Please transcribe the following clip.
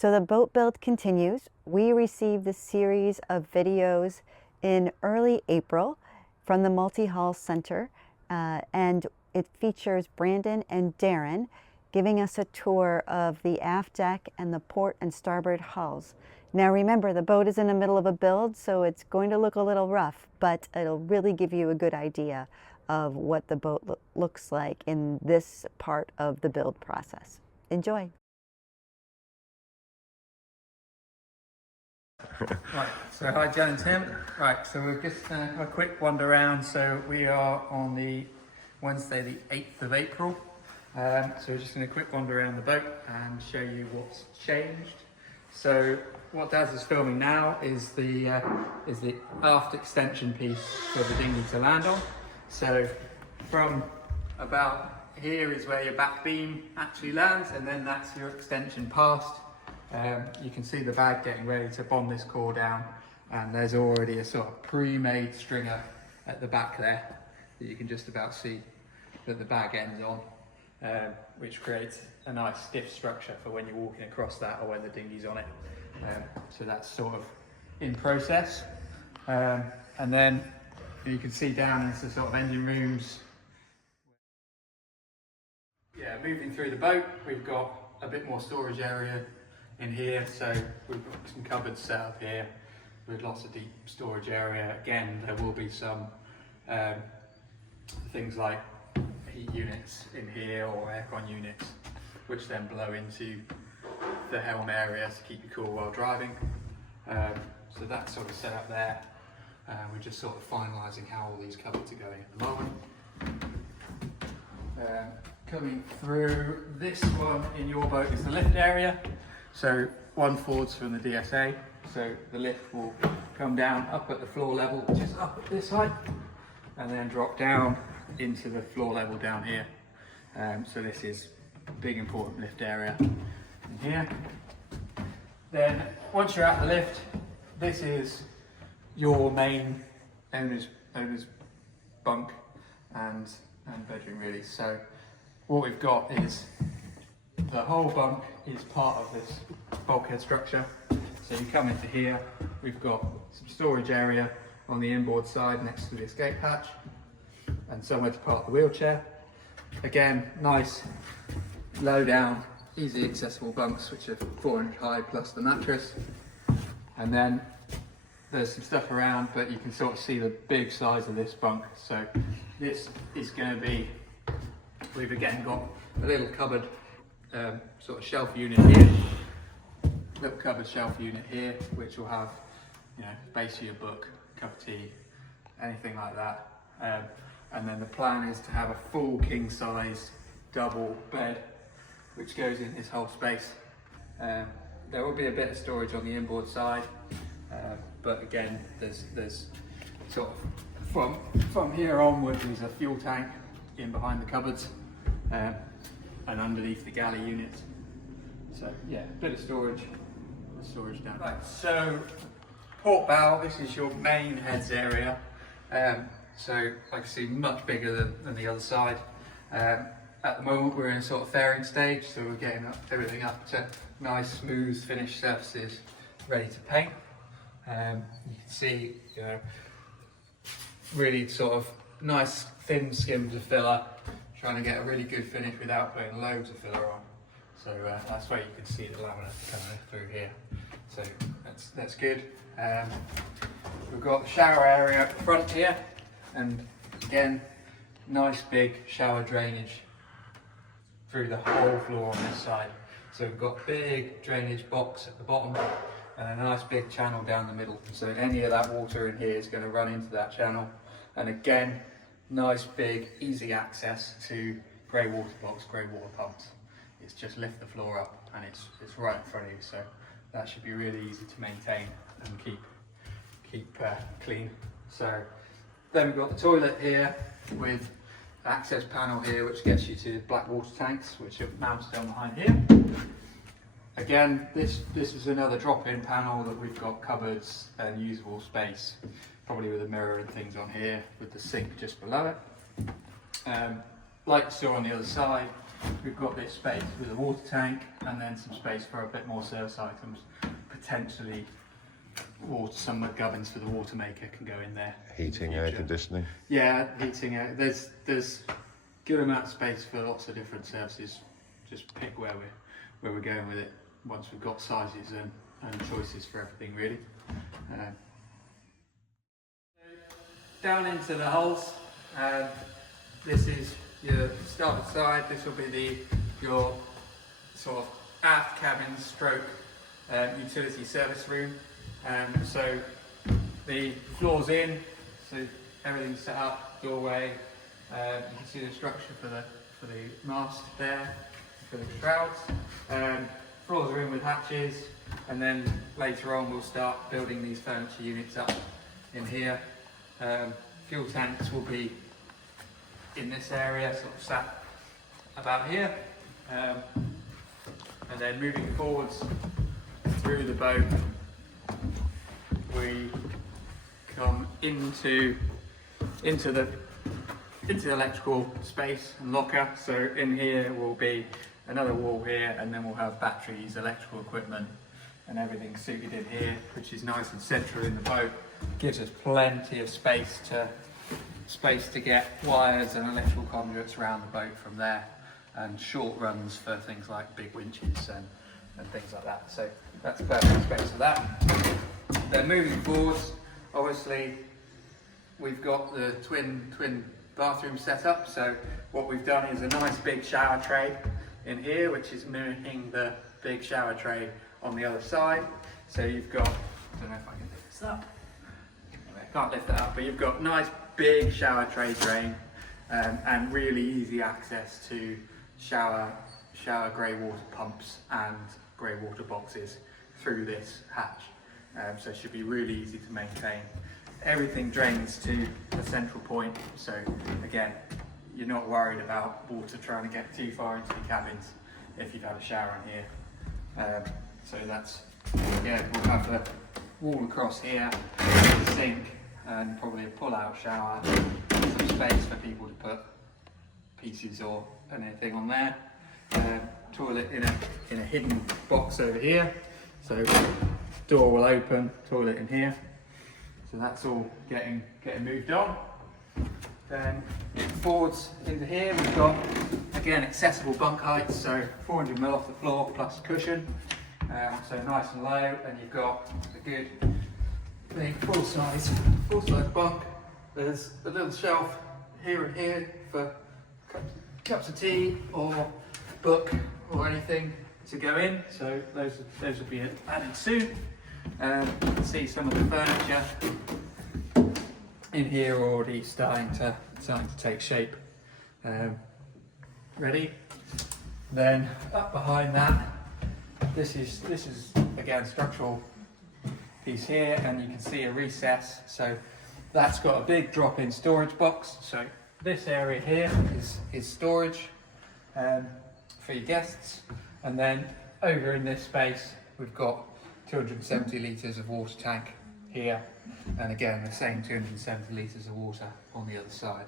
So the boat build continues. We received the series of videos in early April from the Multihull Centre, and it features Brandon and Darren giving us a tour of the aft deck and the port and starboard hulls. Now remember, the boat is in the middle of a build, so it's going to look a little rough, but it'll really give you a good idea of what the boat looks like in this part of the build process. Enjoy. Right, so hi Jen and Tim. Right, so we're just going to have a quick wander around. So we are on the Wednesday the 8th of April. So we're just going to quick wander around the boat and show you what's changed. So what Daz is filming now is the aft extension piece for the dinghy to land on. So from about here is where your back beam actually lands, and then that's your extension past. You can see the bag getting ready to bond this core down, and there's already a sort of pre-made stringer at the back there that you can just about see that the bag ends on, which creates a nice stiff structure for when you're walking across that or when the dinghy's on it. So that's sort of in process. And then you can see down into the sort of engine rooms. Yeah, moving through the boat, we've got a bit more storage area in here, so we've got some cupboards set up here with lots of deep storage area. Again, there will be some things like heat units in here or aircon units, which then blow into the helm area to keep you cool while driving. So that's sort of set up there. We're just sort of finalising how all these cupboards are going at the moment. Coming through this one in your boat is the lift area. So one forwards from the DSA. So the lift will come down up at the floor level, which is up at this height, and then drop down into the floor level down here. So this is a big important lift area in here. Then once you're at the lift, this is your main owner's bunk and bedroom really. So what we've got is the whole bunk is part of this bulkhead structure. So you come into here, we've got some storage area on the inboard side next to the escape hatch, and somewhere to park the wheelchair. Again, nice low down, easy accessible bunks which are 4 inch high plus the mattress. And then there's some stuff around, but you can sort of see the big size of this bunk. So this is going to be, we've again got a little cupboard sort of shelf unit here, little cupboard shelf unit here, which will have, you know, space for your book, cup of tea, anything like that. And then the plan is to have a full king size double bed, which goes in this whole space. There will be a bit of storage on the inboard side, but again, there's sort of from here onwards, there's a fuel tank in behind the cupboards. And underneath the galley unit. So yeah, a bit of storage down. Right, so port bow, this is your main heads area. So like I see, much bigger than the other side. At the moment we're in a sort of fairing stage, so we're getting everything up to nice, smooth, finished surfaces, ready to paint. You can see, you know, really sort of nice thin skims of filler, trying to get a really good finish without putting loads of filler on. So that's why you can see the laminate coming through here. So that's good. We've got the shower area at the front here, and again, nice big shower drainage through the whole floor on this side. So we've got big drainage box at the bottom and a nice big channel down the middle. So any of that water in here is going to run into that channel. And again, nice big easy access to grey water blocks, grey water pumps. It's just lift the floor up and it's right in front of you, so that should be really easy to maintain and keep clean. So then we've got the toilet here with access panel here, which gets you to black water tanks, which are mounted down behind here. Again, this is another drop-in panel that we've got cupboards and usable space, probably with a mirror and things on here, with the sink just below it. Like you saw on the other side, we've got this space with a water tank and then some space for a bit more service items. Potentially some gubbins for the water maker can go in there. Heating, air conditioning. Yeah, heating. There's good amount of space for lots of different services. Just pick where we're going with it once we've got sizes and choices for everything really. Down into the hulls. This is your starboard side. This will be your sort of aft cabin stroke utility service room. So the floor's in, so everything's set up, doorway. You can see the structure for the mast there, for the shrouds. Floors are in with hatches, and then later on we'll start building these furniture units up in here. Fuel tanks will be in this area, sort of sat about here. And then moving forwards through the boat, we come into the electrical space and locker. So in here will be another wall here, and then we'll have batteries, electrical equipment, and everything suited in here, which is nice and central in the boat. Gives us plenty of space to get wires and electrical conduits around the boat from there, and short runs for things like big winches and things like that. So that's perfect space for that. Then moving forwards, obviously we've got the twin bathroom set up. So what we've done is a nice big shower tray in here, which is mimicking the big shower tray on the other side. So you've got, I don't know if I can lift this up. Anyway, I can't lift that up, but you've got nice big shower tray drain and really easy access to shower grey water pumps and grey water boxes through this hatch. So it should be really easy to maintain. Everything drains to a central point, so again, you're not worried about water trying to get too far into the cabins if you've had a shower in here. So that's, again, we'll have the wall across here, the sink, and probably a pull-out shower, some space for people to put pieces or anything on there. Toilet in a hidden box over here, so door will open, toilet in here. So that's all getting moved on. Then forwards into here, we've got, again, accessible bunk heights, so 400mm off the floor plus cushion. So nice and low, and you've got a good big full size bunk. There's a little shelf here and here for cups of tea or book or anything to go in. So those will be added soon. You can see some of the furniture in here already starting to take shape. Ready. Then up behind that, this is again structural piece here, and you can see a recess. So that's got a big drop-in storage box. So this area here is storage for your guests, and then over in this space we've got 270 litres of water tank here, and again the same 270 litres of water on the other side.